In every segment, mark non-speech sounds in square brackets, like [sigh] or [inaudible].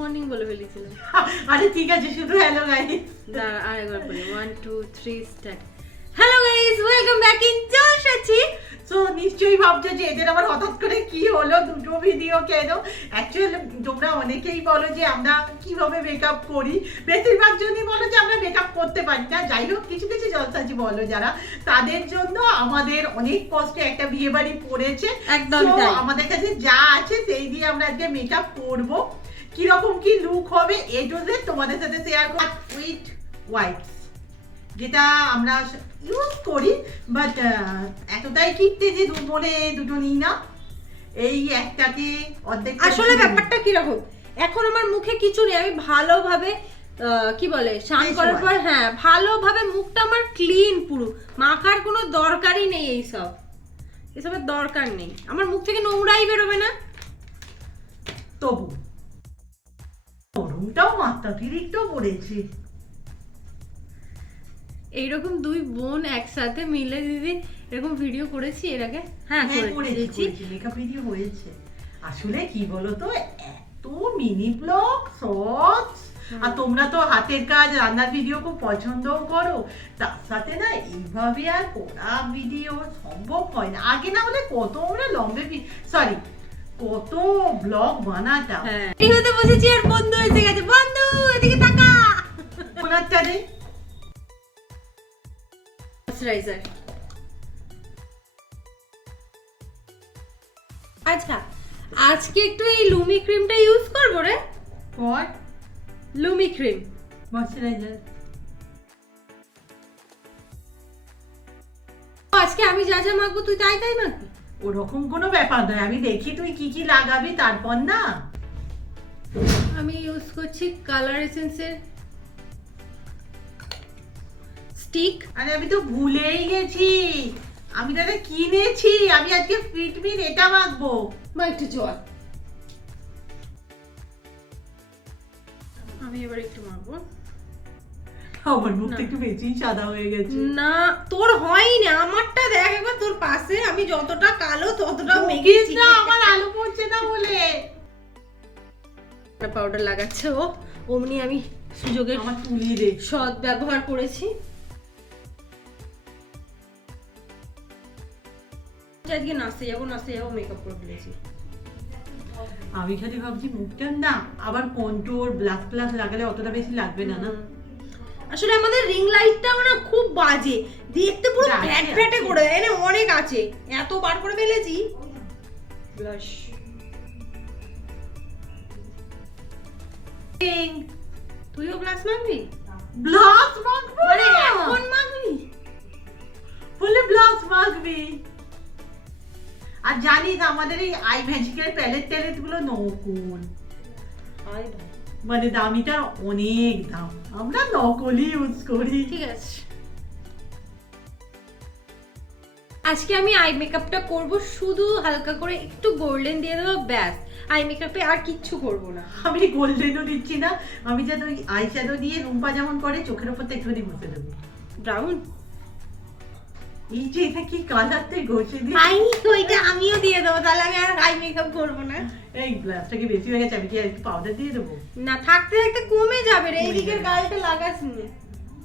Morning বলে ফেলেছিলাম [laughs] আরে ঠিক আছে শুধু হ্যালো গাইস দাঁড়া আরেকবার বলি। One two three start hello guys welcome back in জলসাচি তো নিশ্চয়ই ভাবছ যে এদের আবার হঠাৎ করে কি হলো? দুটো ভিডিও কেন? অ্যাকচুয়ালি তোমরা অনেকেই বলো যে আমরা কীভাবে মেকআপ করি। বেশিরভাগ জনই বলো যে আমরা মেকআপ করতে পারি না। যাই হোক কিছু কিছু জলসাজি বলো যারা। তাদের জন্য আমাদের অনেক কষ্টে একটা বিয়ে বাড়ি পড়েছে। একদম আমাদের কাছে যা আছে সেই দিয়ে আমরা আজকে মেকআপ করব। কীরকম কি লুক হবে এই জেড তোমাদের সাথে শেয়ার করব উইথ হোয়াইট যেটা আমরা ইউজ করি বাট এতটাই কিনতে যে দু বোনে দুটো নিই না। এই একটাকে অর্ধেক আসলে। ব্যাপারটা কীরকম? এখন আমার মুখে কিছু নেই আমি ভালোভাবে কি বলে স্নান করার পর হ্যাঁ ভালোভাবে মুখটা আমার ক্লিন পুরো। মাখার কোনো দরকারই নেই এইসব। এসবের দরকার নেই। আমার মুখ থেকে নোংরাই বেরোবে না। তবু গরমটাও মাত্রাতিরিক্ত পড়েছে। এইরকম দুই বোন একসাথে মিলে দিদি এরকম ভিডিও করেছি এর আগে? হ্যাঁ হ্যাঁ করেছি। মেকআপ ভিডিও হয়েছে। আসলে কি বলতো এত মিনি ব্লগ শর্টস আর তোমরা তো হাতের কাজ রান্নার ভিডিও খুব পছন্দও করো। তার সাথে না এইভাবে আর করা ভিডিও সম্ভব হয় না। আগে না হলে কত আমরা লম্বে সরি কত ব্লগ বানাতাম। হ্যাঁ। এই হতে বসেছি আর বন্ধু এসে গেছে। বন্ধু এদিকে তাকা। ময়শ্চারাইজার আচ্ছা আজকে একটু এই লুমি ক্রিমটা ইউজ করব রে। পর লুমি ক্রিম ময়শ্চারাইজার আজকে আমি যা যা মাখবো তুই তাই তাই মাখবি? ওরকম কোনো ব্যাপার নয়। আমি দেখি তুই কি কি লাগাবি তারপর না। আমি ইউজ করছি কালার এসেন্সের স্টিক আরে আমি তো ভুলেই গেছি। আমি দাদা কিনেছি। আমি আজকে ফিটমিন এটা মাখবো বা একটু জল। আমি এবার একটু মাখবো। আমার। একটু বেশি সাদা হয়ে গেছে। না তোর হয়ই না আমারটা দেখ একবার তোর পাশে আমি যতটা কালো ততটা না আমার আলো পড়ছে না বলে। পাউডার লাগাচ্ছে ও অমনি আমি সুযোগের আমার তুলি রে সৎ ব্যবহার করেছি। আজকে নাচতে যাব নাচতে যাব মেকআপ করে ফেলেছি। আমি খালি ভাবছি মুখটা না আবার কন্ট্রোল ব্ল্যাক প্লাস লাগালে অতটা বেশি লাগবে না না? আসলে আমাদের রিং লাইটটাও না খুব বাজে। দেখতে পুরো ফ্যাট ফ্যাটে করে দেয় না অনেক আছে। এত বার করে ফেলেছি। ব্লাশ তুইও ব্লাশ মাখবি? ব্লাস মাখবো মানে এখন মাখবি? বলে ব্লাস মাখবি। আর জানিস আমাদের এই আই ম্যাজিকের প্যালেট ট্যালেটগুলো নকুন মানে দামিটা অনেক দাম। আমরা নকলি ইউজ করি। ঠিক আছে। আজকে আমি আই মেকআপটা করব শুধু হালকা করে একটু গোল্ডেন দিয়ে দেবো ব্যাস। আই মেকআপে আর কিচ্ছু করব না। আমি গোল্ডেনও দিচ্ছি না আমি যেন ওই আই শ্যাডো দিয়ে রুম্পা যেমন করে চোখের ওপর থেকে একটুখানি ঘষে দেবো। ব্রাউন এই যে এটা কি ঘষে আই ওইটা আমিও দিয়ে দেবো তাহলে আমি আর আই মেকআপ করব না। এই গ্লাসটা কি বেশি হয়ে গেছে? আমি কি আর একটু পাউডার দিয়ে দেবো? না থাকতে থাকতে কমে যাবে রে এইদিকের গালটা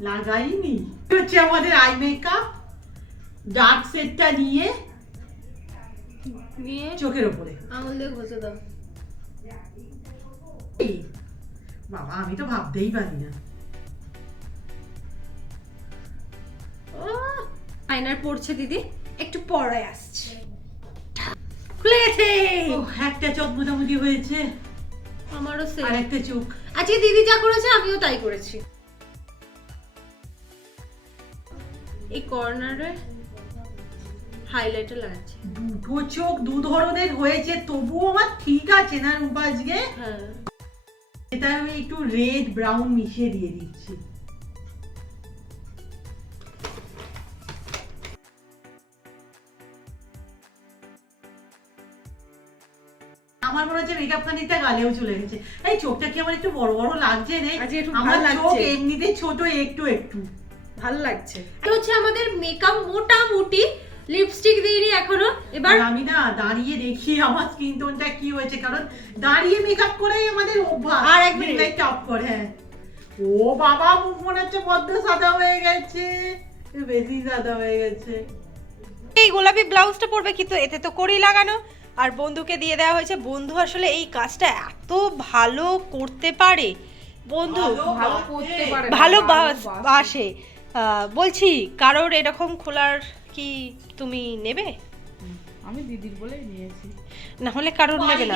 লাগাইনি। হচ্ছে আমাদের আই মেকআপ ডার্ক সেটটা নিয়ে নিয়ে চোখের ওপরে। আঙুল দিয়ে ঘষে দাও। বাবা আমি তো ভাবতেই পারি না। আয়নার পড়ছে দিদি একটু পরে আসছে। খুলে গেছে! একটা চোখ মোটামুটি হয়েছে। আমারও আর সেম একটা চোখ। আজকে দিদি যা করেছে আমিও তাই করেছি। এই কর্নারে হাইলাইটার লাগাচ্ছি। দুটো চোখ দু ধরনের হয়েছে তবুও আমার ঠিক আছে না রূপা আজকে? হ্যাঁ। এটা আমি একটু রেড ব্রাউন মিশিয়ে দিয়ে দিচ্ছি। আমার মনে হচ্ছে গালেও চলে গেছে। এই চোখটা কি আমার একটু বড় বড় লাগছে রে? আমার চোখ লাগছে। এমনিতে ছোট একটু একটু। ভালো লাগছে। এটা হচ্ছে আমাদের মেকআপ মোটামুটি লিপস্টিক দিইনি এখনও। এবার আমি না দাঁড়িয়ে দেখি আমার স্কিন টোনটা কি হয়েছে কারণ দাঁড়িয়ে মেকআপ করেই আমাদের অভ্যাস। আর এক মিনিট। লাইট অফ করে হ্যাঁ। ও বাবা মুখ মনে হচ্ছে সাদা হয়ে গেছে। বেশি সাদা হয়ে গেছে। এই গোলাপি ব্লাউজটা পরবে কিন্তু এতে তো করেই লাগানো। আর বন্ধুকে দিয়ে দেওয়া হয়েছে বন্ধু আসলে এই কাজটা এত ভালো করতে পারে? বন্ধু ভালো করতে বাসে। বলছি কারোর এরকম খোলার কি তুমি নেবে? আমি দিদির বলেই নিয়েছি। না হলে কারোর নেবে না।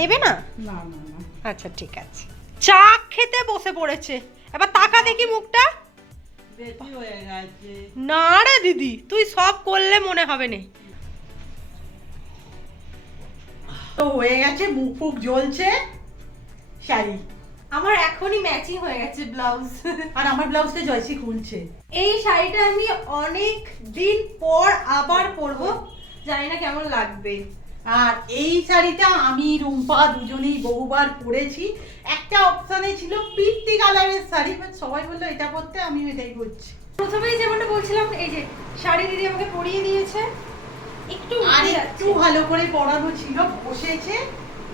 নেবে না? না না না। আচ্ছা ঠিক আছে। চা খেতে বসে পড়েছে। এবার তাকা দেখি মুখটা। হয়ে না রে দিদি তুই সব করলে মনে হবে না। তো হয়ে গেছে মুখ ফুক জ্বলছে শাড়ি। আমার এখনই ম্যাচিং হয়ে গেছে ব্লাউজ আর আমার ব্লাউজটা জয়সি খুলছে। এই শাড়িটা আমি অনেক দিন পর আবার পরবো জানি না কেমন লাগবে। আর এই শাড়িটা আমি রুম্পা দুজনেই বহুবার পরেছি। একটা অপশানে ছিল পিত্তি কালারের শাড়ি বাট সবাই বলল এটা পরতে আমি এটাই করছি প্রথমেই যেমনটা বলছিলাম এই যে শাড়ি দিদি আমাকে পরিয়ে দিয়েছে একটু আর একটু ভালো করে পরানো ছিল বসেছে।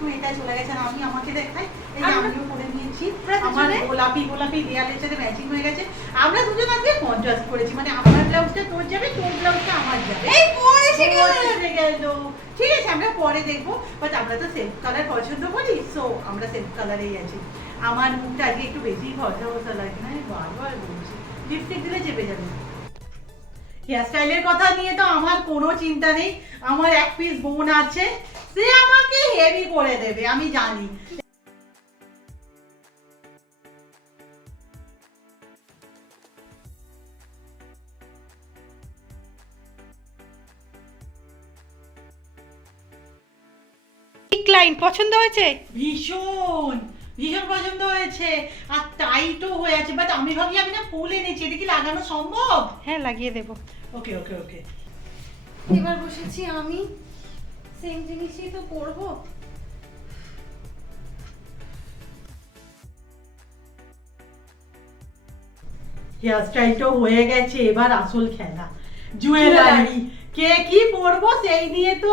তুই এটা চলে গেছে আর আমি আমাকে দেখাই। এই আমরা- আমিও পরে নিয়েছি। আমার গোলাপি গোলাপি দেয়ালের সাথে ম্যাচিং হয়ে গেছে। আমরা দুজন আজকে কন্ট্রাস্ট করেছি। মানে আমার ব্লাউজটা তোর যাবে তোর ব্লাউজটা আমার যাবে। এই পরে এসে গেল। ঠিক আছে আমরা পরে দেখব। বাট আমরা তো সেলফ কালার পছন্দ করি সো আমরা সেলফ কালারেই আছি। আমার মুখটা আজকে একটু বেশি ভরসা ভরসা লাগে না বারবার বলছি। লিপস্টিক দিলে চেপে যাবে। হেয়ার স্টাইলের কথা নিয়ে তো আমার কোনো চিন্তা নেই। আমার এক পিস বোন আছে সে আমাকে হেভি করে দেবে আমি জানি। ঠিক লাইন পছন্দ হয়েছে? ভীষণ! ভীষণ পছন্দ হয়েছে। আর টাইটও হয়ে আছে। বাট আমি ভাবি আমি না ফুল এনেছি এটা কি লাগানো সম্ভব? হ্যাঁ লাগিয়ে দেবো। ওকে ওকে ওকে। এবার বসেছি আমি। সেম জিনিসই তো পরবো হেয়ার স্টাইলটাও হয়ে গেছে এবার আসল খেলা। জুয়েলারি কে কি পরবো সেই নিয়ে তো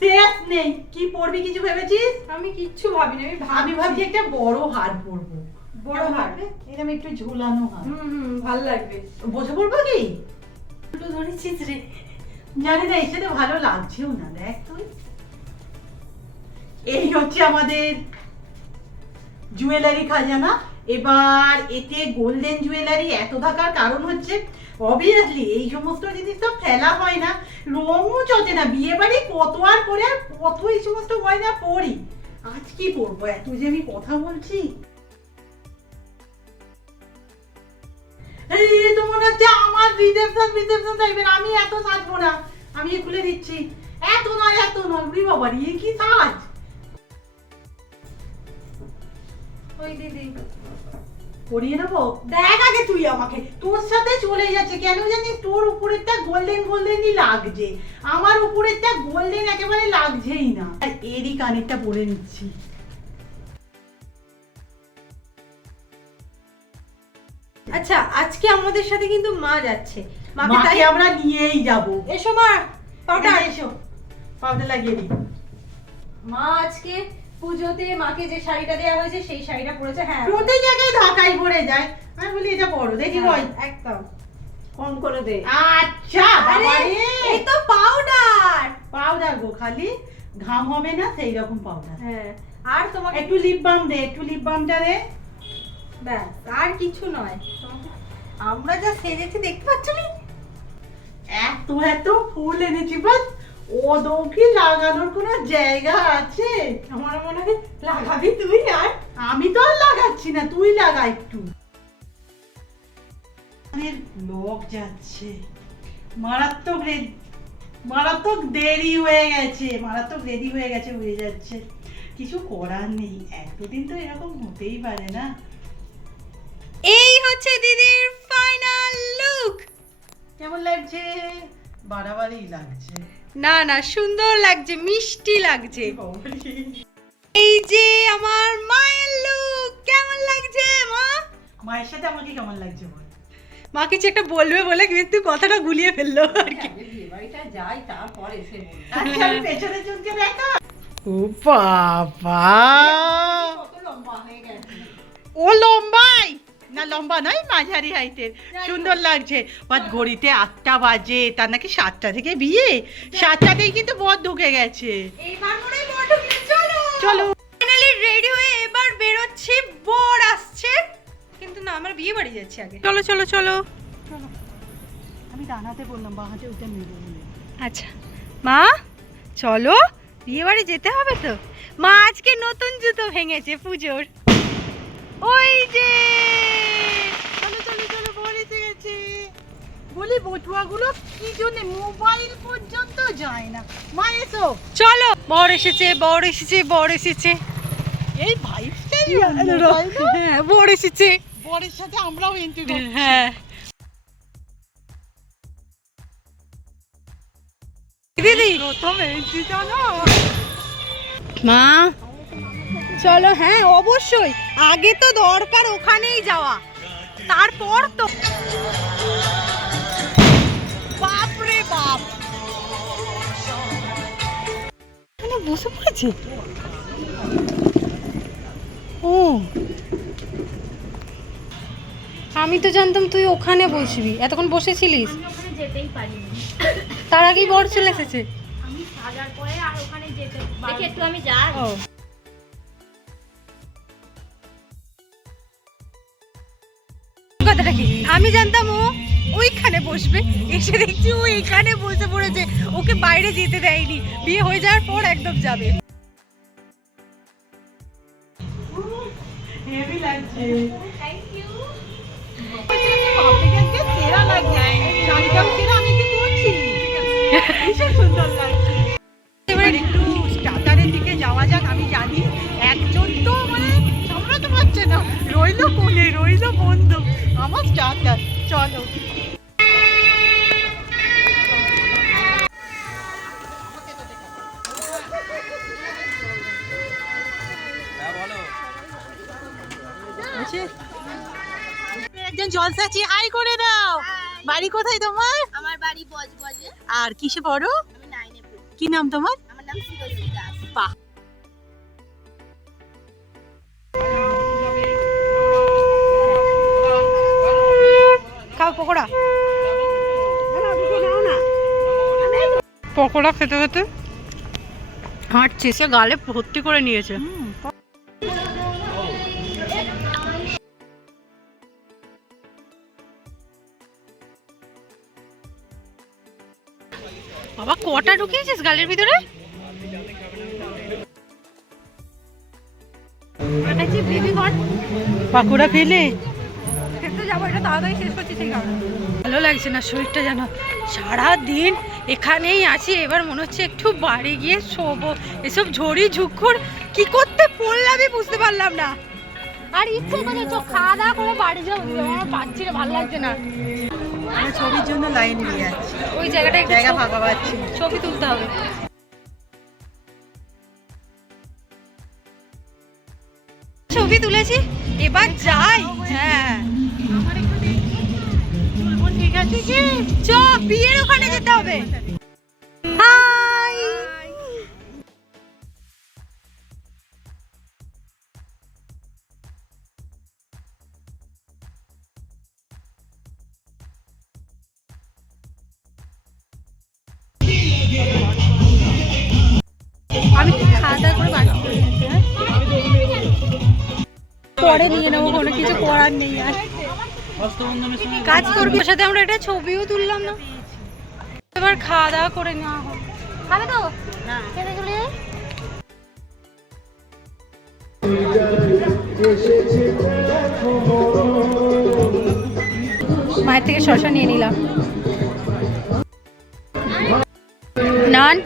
শেষ নেই। কি পরবি কিছু ভেবেছিস? আমি কিচ্ছু ভাবিনি আমি আমি ভাবছি একটা বড় হার পরবো। বড় হার? এরকম একটু ঝোলানো হার। হুম হুম ভালো লাগবে। বসে পড়ব কি? ধরেছিস রে। জানি না এর সাথে ভালো লাগছেও না দেখ তুই। এই হচ্ছে আমাদের জুয়েলারি খাজানা। এবার এতে গোল্ডেন জুয়েলারি এত থাকার কারণ হচ্ছে অবভিয়াসলি এই সমস্ত জিনিস তো ফেলা হয় না। রঙও চটে না। বিয়ে বাড়ি কত আর পরে আর কত এই সমস্ত হয় না পড়ি আজ কি পরবো? এত যে আমি কথা বলছি। এই তো মনে হচ্ছে আমার আমি এত সাজবো না। আমি খুলে দিচ্ছি। এত নয় এত নয়। উড়ি বাবা রে কি সাজ? ওই দিদি। পরিয়ে নেব? দেখ আগে তুই আমাকে। তোর সাথে চলে যাচ্ছে। কেন জানিস? তোর উপরেরটা গোল্ডেন গোল্ডেনই লাগছে। আমার উপরেরটা গোল্ডেন একেবারে লাগছেই না। এরই কানেরটা পরে নিচ্ছি। আচ্ছা আজকে আমাদের সাথে কিন্তু মা যাচ্ছে। মাকে তাই আমরা নিয়েই যাব। এসো মা পাউডার এসো। পাউডার লাগিয়ে দিই। মা আজকে পুজোতে মাকে যে শাড়িটা দেওয়া হয়েছে সেই শাড়িটা পরেছে হ্যাঁ। প্রত্যেক জায়গায় ঢাকাই পড়ে যায়। আমি বলি এটা পড়ো দেখি হ্যাঁ, ভাই একদম। কম করে দে। আচ্ছা আরে এই তো পাউডার পাউডার গো খালি ঘাম হবে না সেই রকম পাউডার হ্যাঁ আর তোমাকে একটু লিপ বাম দে একটু লিপ বামটা দে। ব্যাস আর কিছু নয়। আমরা যা সেজেছি দেখতে পাচ্ছ না? এত এত ফুল এনেছি বাস ওদৌ কি লাগানোর কোনো জায়গা আছে? আমার মনে হয় লাগাবি তুই আর আমি তো আর লাগাচ্ছি না তুই লাগা একটু। লোক যাচ্ছে। মারাত্মক মারাত্মক দেরি হয়ে গেছে মারাত্মক দেরি হয়ে গেছে হয়ে যাচ্ছে। কিছু করার নেই এতদিন তো এরকম হতেই পারে না। এই হচ্ছে দিদির ফাইনাল লুক কেমন লাগছে? বাড়াবাড়ি লাগছে। না না সুন্দর লাগছে মিষ্টি লাগছে। এই যে আমার মায়ের লুক কেমন লাগছে মা? মায়ের সাথে আমাকে কেমন লাগছে বল? মা কিছু একটা বলবে বলে কিন্তু কথাটা গুলিয়ে ফেলল আর কি। বাড়িটা যাই তারপর এসে বলব। আচ্ছা দেখা। ও বাবা। কত লম্বা না লম্বা নয় মাঝারি হাইটের সুন্দর লাগছে। বাট ঘড়িতে আটটা বাজে তার নাকি সাতটা থেকে বিয়ে। সাতটাতেই কিন্তু বর ঢুকে গেছে। চলো। ফাইনালি রেডি হয়ে এবার বেরোচ্ছি। বর আসছে। কিন্তু না আমার বিয়ে বাড়ি যাচ্ছে আগে। চলো চলো চলো। আমি ডানাতে বললাম বা হাতে নেব আচ্ছা। মা চলো। বিয়ে বাড়ি যেতে হবে তো? মা আজকে নতুন জুতো ভেঙেছে পুজোর। ওই যে চলো চলো চলো বর এসে গেছে বলি বটুয়াগুলো কি জন্য মোবাইল পর্যন্ত যায় না? মা এসো। চলো। বর এসেছে বর এসেছে বর এসেছে। এই হ্যাঁ বর এসেছে। বরের সাথে আমরাও এন্ট্রি হ্যাঁ দিদি। না। মা চলো হ্যাঁ অবশ্যই। আগে তো দরকার ওখানেই যাওয়া। তারপর তো এখানে বসে পড়েছে? ও। আমি তো জানতাম তুই ওখানে বসবি। এতক্ষণ বসেছিলিস? যেতেই পারিনি। তার আগেই বর চলে এসেছে। আমি সাজার পরে আর ওখানে যেতে দেখি একটু আমি যাই। ও। কথাটা কি? আমি জানতাম ও ওইখানে বসবে। এসে দেখছি ও এখানে বসে পড়েছে। ওকে বাইরে যেতে দেয়নি। বিয়ে হয়ে যাওয়ার পর একদম যাবে। হেভি লাগছে। থ্যাংক ইউ সেরা লাগছে সেরা আমি কি করছি ভীষণ সুন্দর লাগছে এবার একটু স্টার্টারের দিকে যাওয়া যাক আমি জানি একজন তো মানে সামলাতে পারছে না। রইল রইল বন্ধ। আমার স্টার্টার চলো। হাই করে দাও। বাড়ি কোথায় তোমার? আমার বাড়ি বজবজে। আর কিসে পড়ো? আমি নাইনে পড়ি। কি নাম তোমার? আমার নাম শিবশ্রী দাস। খাও পকোড়া। পকোড়া খেতে খেতে? হাঁটছে সে গালে ভর্তি করে নিয়েছে। কটা ঢুকিয়েছিস গালের ভিতরে? পাকোড়া ফেলে। খেতে যাব এটা তাড়াতাড়ি শেষ করছি ভালো লাগছে না শরীরটা যেন। সারা দিন এখানেই আছি এবার মনে হচ্ছে একটু বাড়ি গিয়ে শোবো। এসব ঝড়ি ঝুঁকুর কি করতে পড়লাম আমি বুঝতে পারলাম না। আর ইচ্ছে করে খাওয়া দাওয়া করে বাড়ি যাব আমার পাচ্ছি না ভালো লাগছে না। ছবির জন্য লাইন নিয়ে ওই জায়গাটা জায়গা ছবি- ফাঁকা পাচ্ছি ছবি তুলতে হবে। ছবি তুলেছি? এবার যাই। হ্যাঁ। ঠিক আছে চ বিয়ের ওখানে যেতে হবে। খাওয়া দাওয়া করে বাড়ি চলে যাচ্ছি, হ্যাঁ? পরে নিয়ে নেব কোনো কিছু করার নেই আর। কাজ করবি সাথে আমরা একটা ছবিও তুললাম না। এবার খাওয়া দাওয়া করে নেওয়া হবে খাবে তো? খেতে চলে মায়ের থেকে শশা নিয়ে নিলাম। নান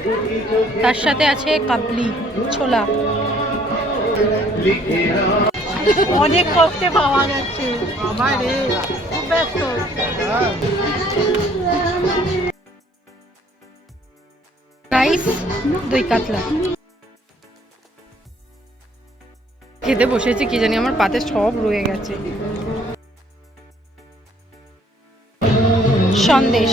তার সাথে আছে কাবলি ছোলা। অনেক কষ্টে পাওয়া রাইস দই কাতলা। খেতে বসেছি কি জানি আমার পাতে সব রয়ে গেছে। সন্দেশ।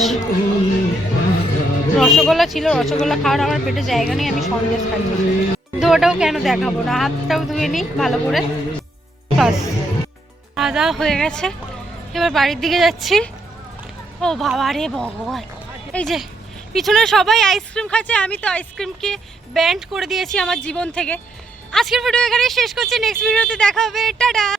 রসগোল্লা ছিল, রসগোল্লা খাওয়ার আমার পেটে জায়গা নেই, আমি সন্দেশ খাচ্ছি। তো ওটাও কেন দেখাবো না? হাতটাও ধুয়ে নিই, ভালো করে। বাস, খাওয়া হয়ে গেছে। এবার বাড়ির দিকে যাচ্ছি। ও বাবা রে ভগবান। এই যে, পিছনে সবাই আইসক্রিম খাচ্ছে, আমি তো আইসক্রিমকে ব্যান্ড করে দিয়েছি আমার জীবন থেকে। আজকের ভিডিও এখানেই শেষ করছি নেক্সট ভিডিওতে দেখা হবে। টাটা!